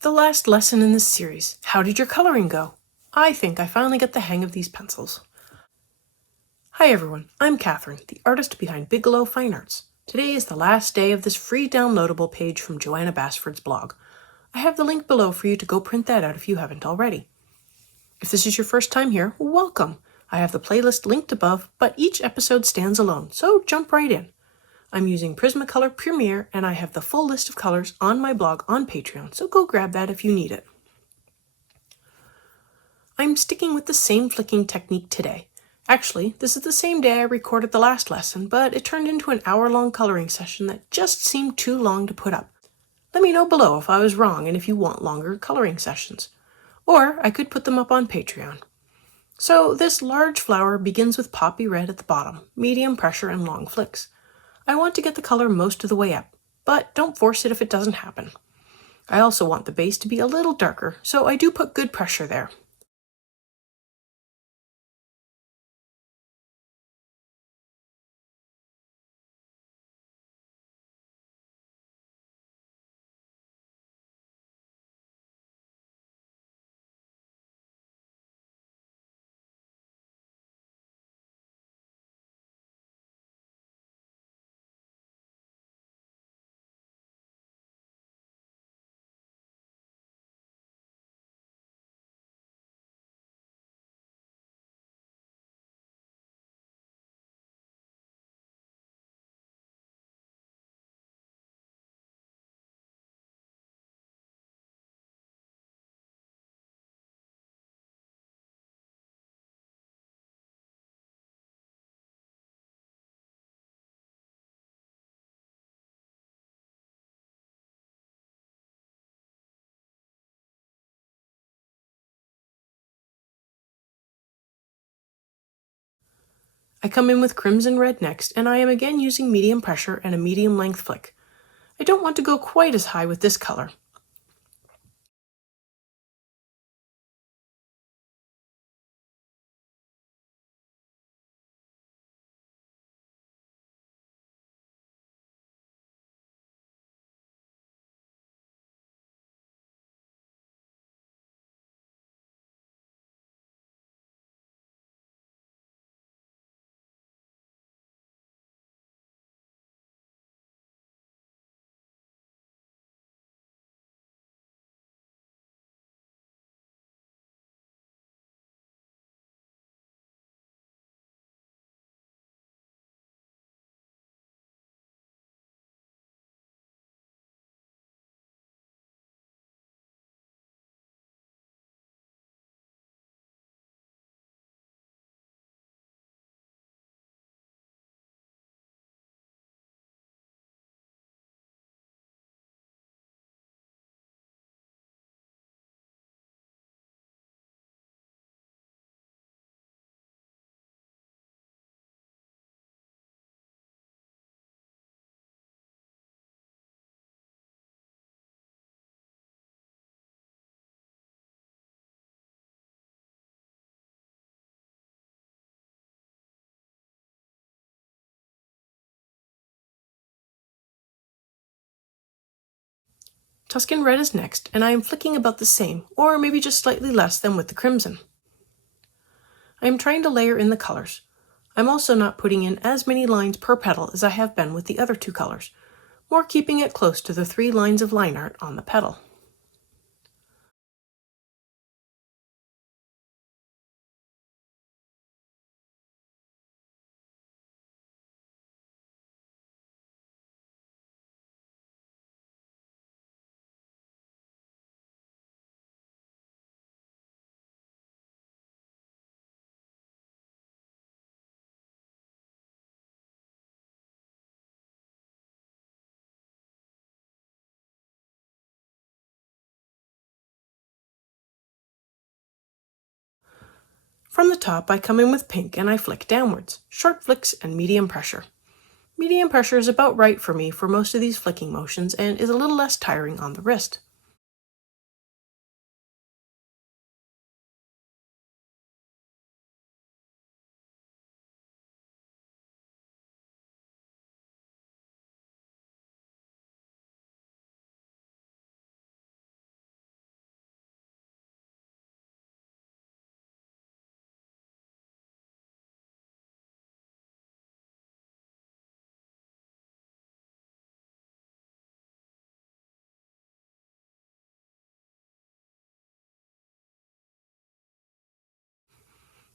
The last lesson in this series. How did your coloring go? I think I finally got the hang of these pencils. Hi everyone, I'm Catherine, the artist behind Bigelow Fine Arts. Today is the last day of this free downloadable page from Joanna Basford's blog. I have the link below for you to go print that out if you haven't already. If this is your first time here, welcome. I have the playlist linked above, but each episode stands alone, so jump right in. I'm using Prismacolor Premiere, and I have the full list of colors on my blog on Patreon, so go grab that if you need it. I'm sticking with the same flicking technique today. Actually, this is the same day I recorded the last lesson, but it turned into an hour-long coloring session that just seemed too long to put up. Let me know below if I was wrong and if you want longer coloring sessions. Or I could put them up on Patreon. So this large flower begins with poppy red at the bottom, medium pressure and long flicks. I want to get the color most of the way up, but don't force it if it doesn't happen. I also want the base to be a little darker, so I do put good pressure there. I come in with crimson red next, and I am again using medium pressure and a medium length flick. I don't want to go quite as high with this color. Tuscan red is next, and I am flicking about the same, or maybe just slightly less than with the crimson. I am trying to layer in the colors. I'm also not putting in as many lines per petal as I have been with the other two colors, more keeping it close to the 3 lines of line art on the petal. From the top, I come in with pink and I flick downwards, short flicks and medium pressure. Medium pressure is about right for me for most of these flicking motions and is a little less tiring on the wrist.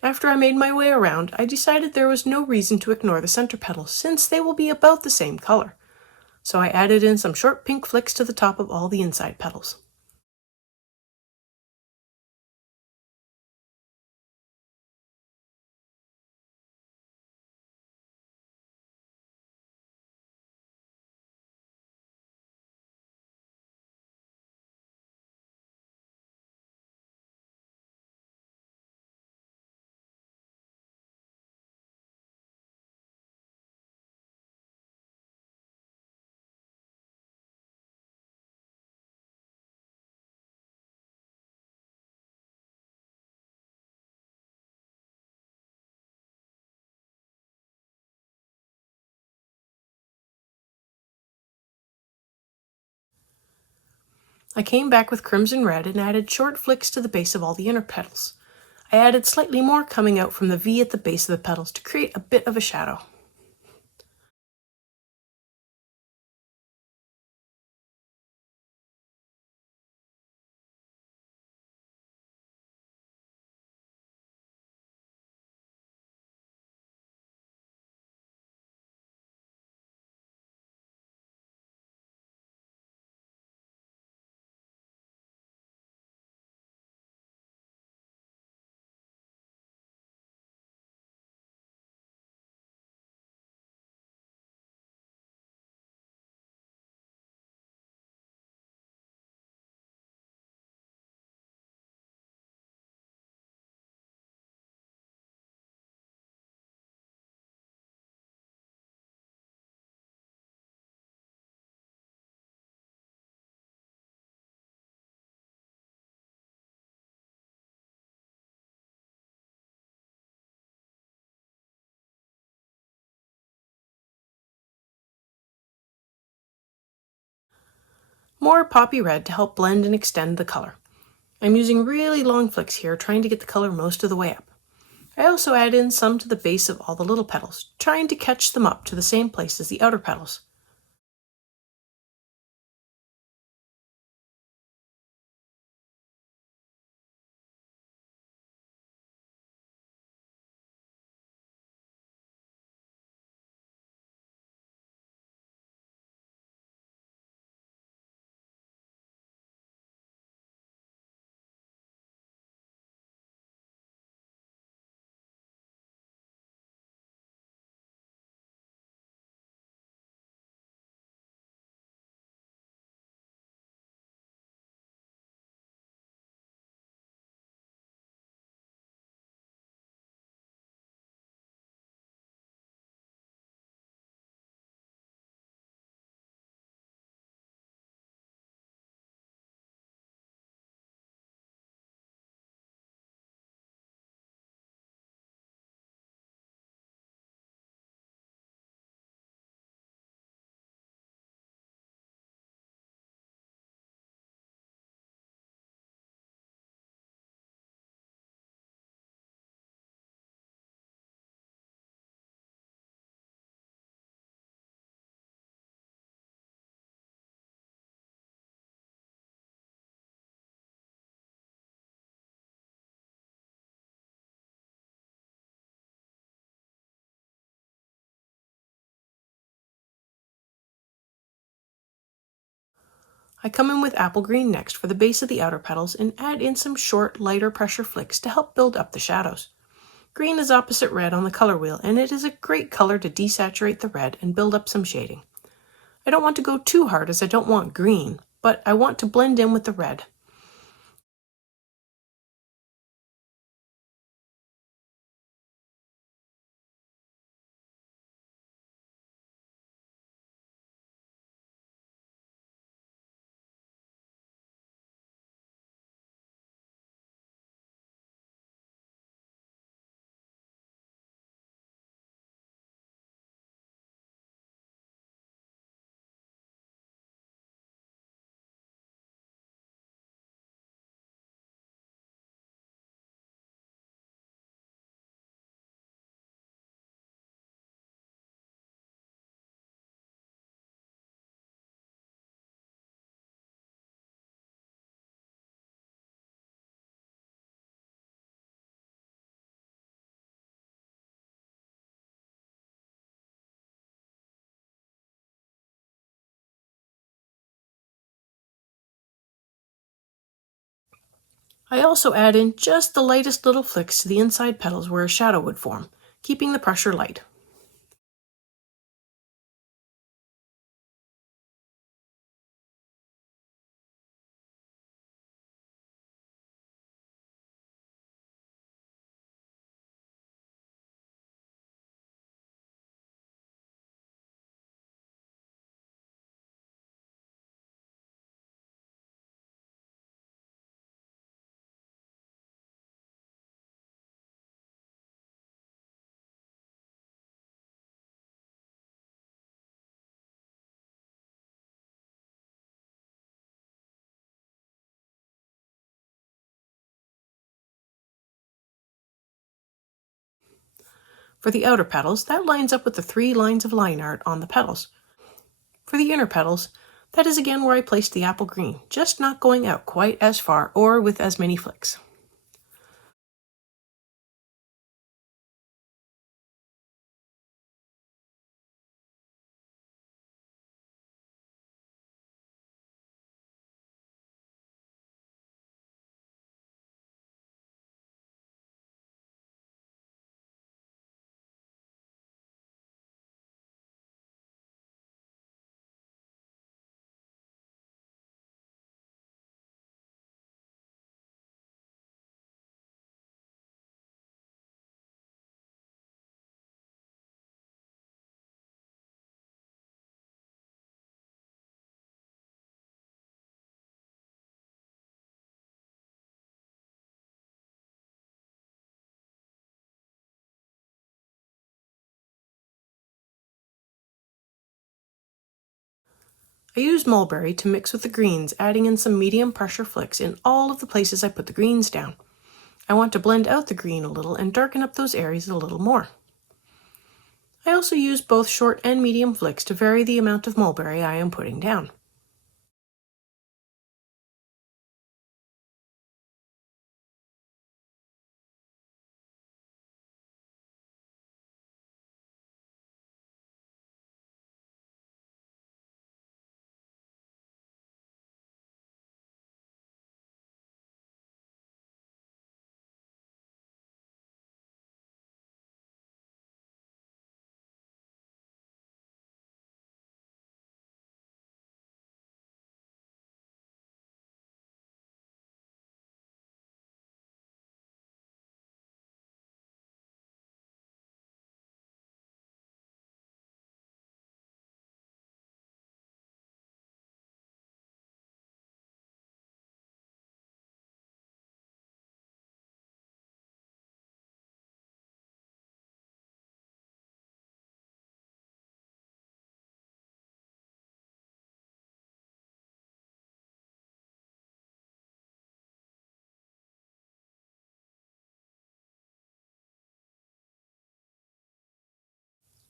After I made my way around, I decided there was no reason to ignore the center petals since they will be about the same color. So I added in some short pink flicks to the top of all the inside petals. I came back with crimson red and added short flicks to the base of all the inner petals. I added slightly more coming out from the V at the base of the petals to create a bit of a shadow. More poppy red to help blend and extend the color. I'm using really long flicks here, trying to get the color most of the way up. I also add in some to the base of all the little petals, trying to catch them up to the same place as the outer petals. I come in with apple green next for the base of the outer petals and add in some short, lighter pressure flicks to help build up the shadows. Green is opposite red on the color wheel, and it is a great color to desaturate the red and build up some shading. I don't want to go too hard as I don't want green, but I want to blend in with the red. I also add in just the lightest little flicks to the inside petals where a shadow would form, keeping the pressure light. For the outer petals, that lines up with the 3 lines of line art on the petals. For the inner petals, that is again where I placed the apple green, just not going out quite as far or with as many flicks. I used mulberry to mix with the greens, adding in some medium pressure flicks in all of the places I put the greens down. I want to blend out the green a little and darken up those areas a little more. I also used both short and medium flicks to vary the amount of mulberry I am putting down.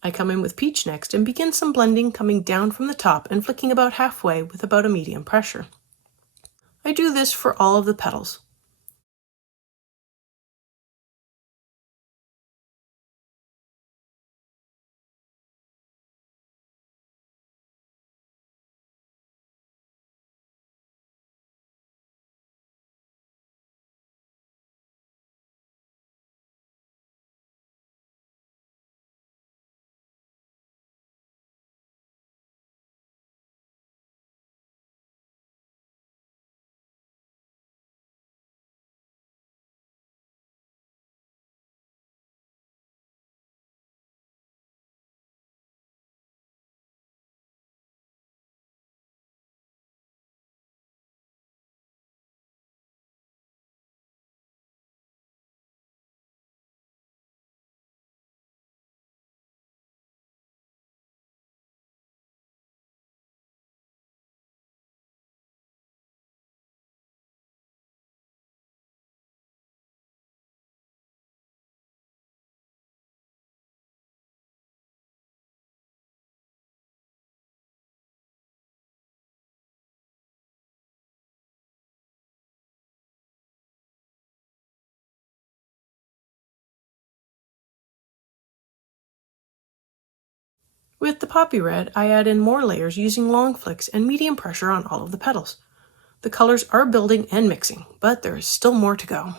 I come in with peach next and begin some blending coming down from the top and flicking about halfway with about a medium pressure. I do this for all of the petals. With the poppy red, I add in more layers using long flicks and medium pressure on all of the petals. The colors are building and mixing, but there is still more to go.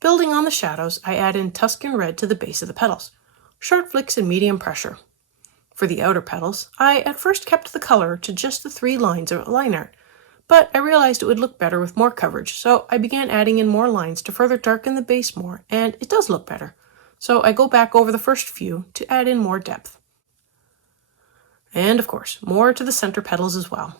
Building on the shadows, I add in Tuscan red to the base of the petals, short flicks and medium pressure. For the outer petals, I at first kept the color to just the 3 lines of line art, but I realized it would look better with more coverage, so I began adding in more lines to further darken the base more, and it does look better. So I go back over the first few to add in more depth. And of course, more to the center petals as well.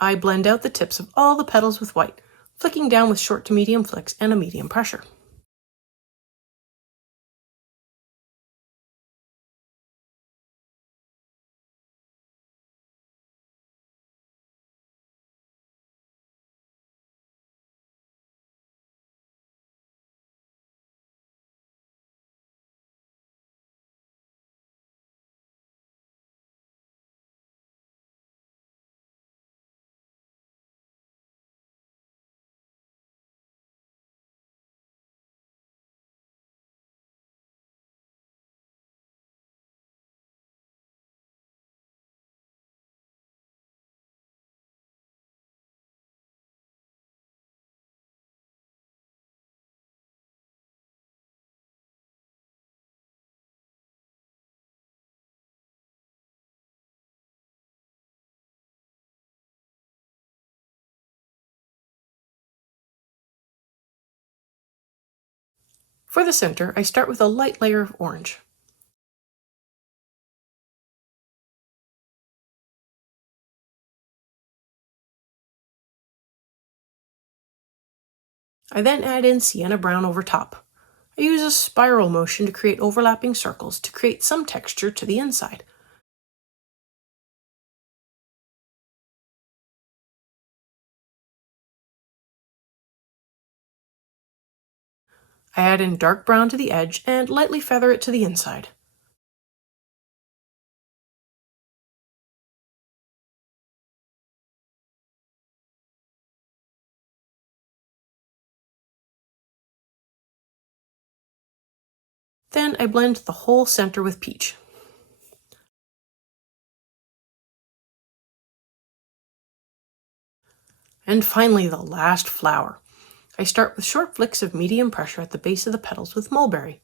I blend out the tips of all the petals with white, flicking down with short to medium flicks and a medium pressure. For the center, I start with a light layer of orange. I then add in sienna brown over top. I use a spiral motion to create overlapping circles to create some texture to the inside. I add in dark brown to the edge and lightly feather it to the inside. Then I blend the whole center with peach. And finally, the last flower. I start with short flicks of medium pressure at the base of the petals with mulberry.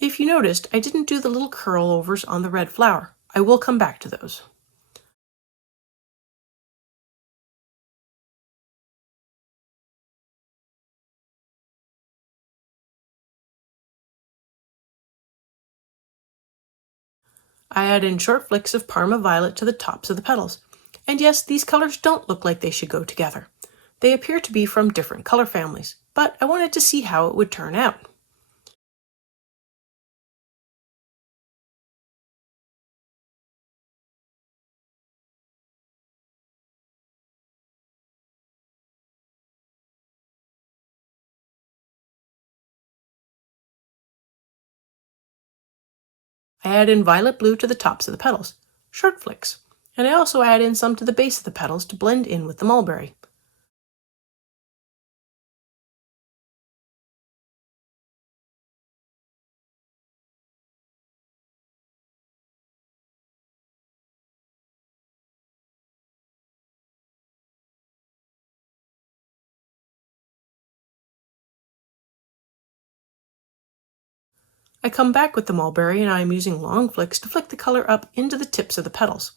If you noticed, I didn't do the little curl overs on the red flower. I will come back to those. I add in short flicks of Parma violet to the tops of the petals. And yes, these colors don't look like they should go together. They appear to be from different color families, but I wanted to see how it would turn out. I add in violet blue to the tops of the petals, short flicks, and I also add in some to the base of the petals to blend in with the mulberry. I come back with the mulberry and I am using long flicks to flick the color up into the tips of the petals.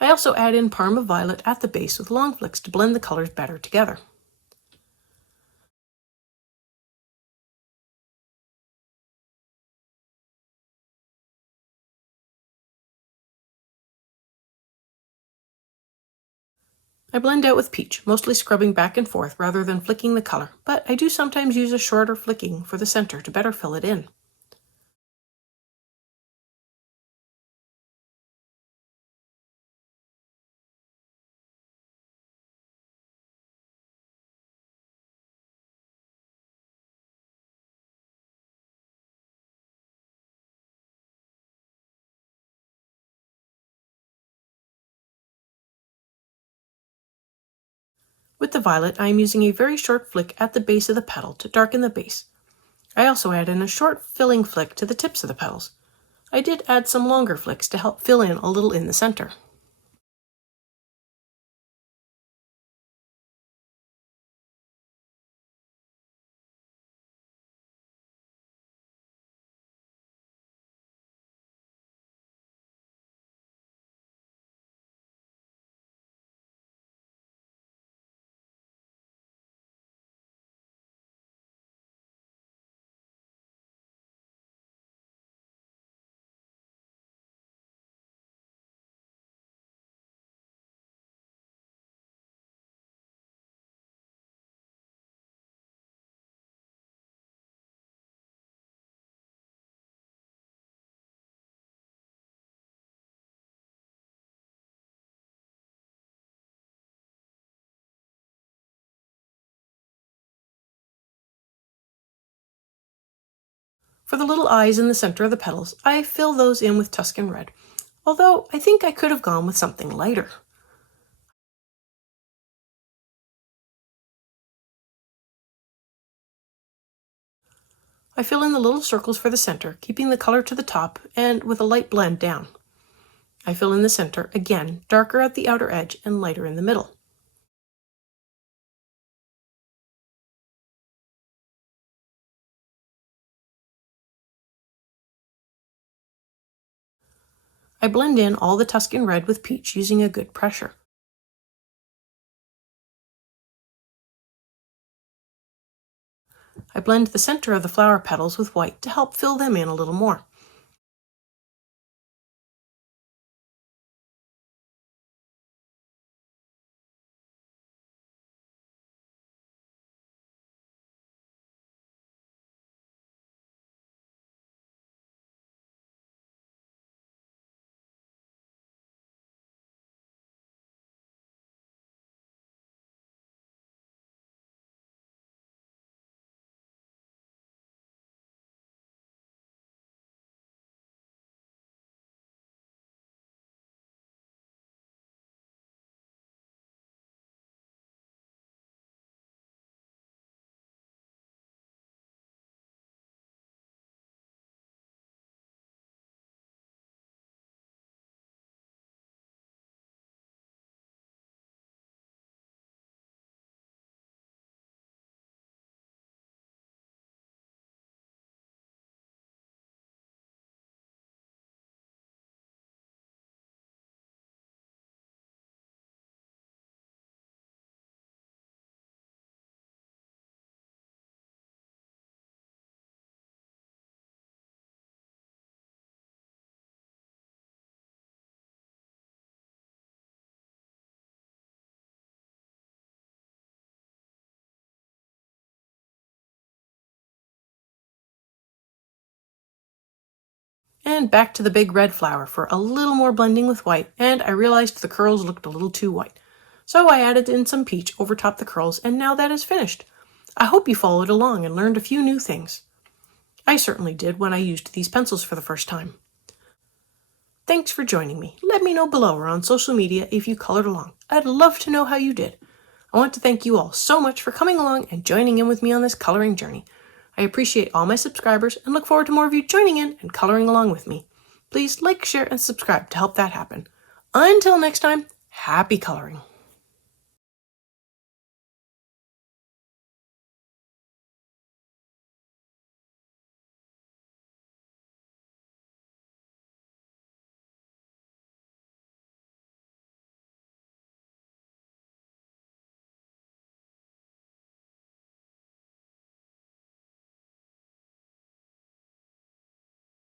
I also add in Parma violet at the base with long flicks to blend the colors better together. I blend out with peach, mostly scrubbing back and forth rather than flicking the color, but I do sometimes use a shorter flicking for the center to better fill it in. With the violet, I am using a very short flick at the base of the petal to darken the base. I also add in a short filling flick to the tips of the petals. I did add some longer flicks to help fill in a little in the center. For the little eyes in the center of the petals, I fill those in with Tuscan red, although I think I could have gone with something lighter. I fill in the little circles for the center, keeping the color to the top and with a light blend down. I fill in the center, again, darker at the outer edge and lighter in the middle. I blend in all the Tuscan red with peach using a good pressure. I blend the center of the flower petals with white to help fill them in a little more. and back to the big red flower for a little more blending with white, and I realized the curls looked a little too white. So I added in some peach over top the curls, and now that is finished. I hope you followed along and learned a few new things. I certainly did when I used these pencils for the first time. Thanks for joining me. Let me know below or on social media if you colored along. I'd love to know how you did. I want to thank you all so much for coming along and joining in with me on this coloring journey. I appreciate all my subscribers and look forward to more of you joining in and coloring along with me. Please like, share, and subscribe to help that happen. Until next time, happy coloring.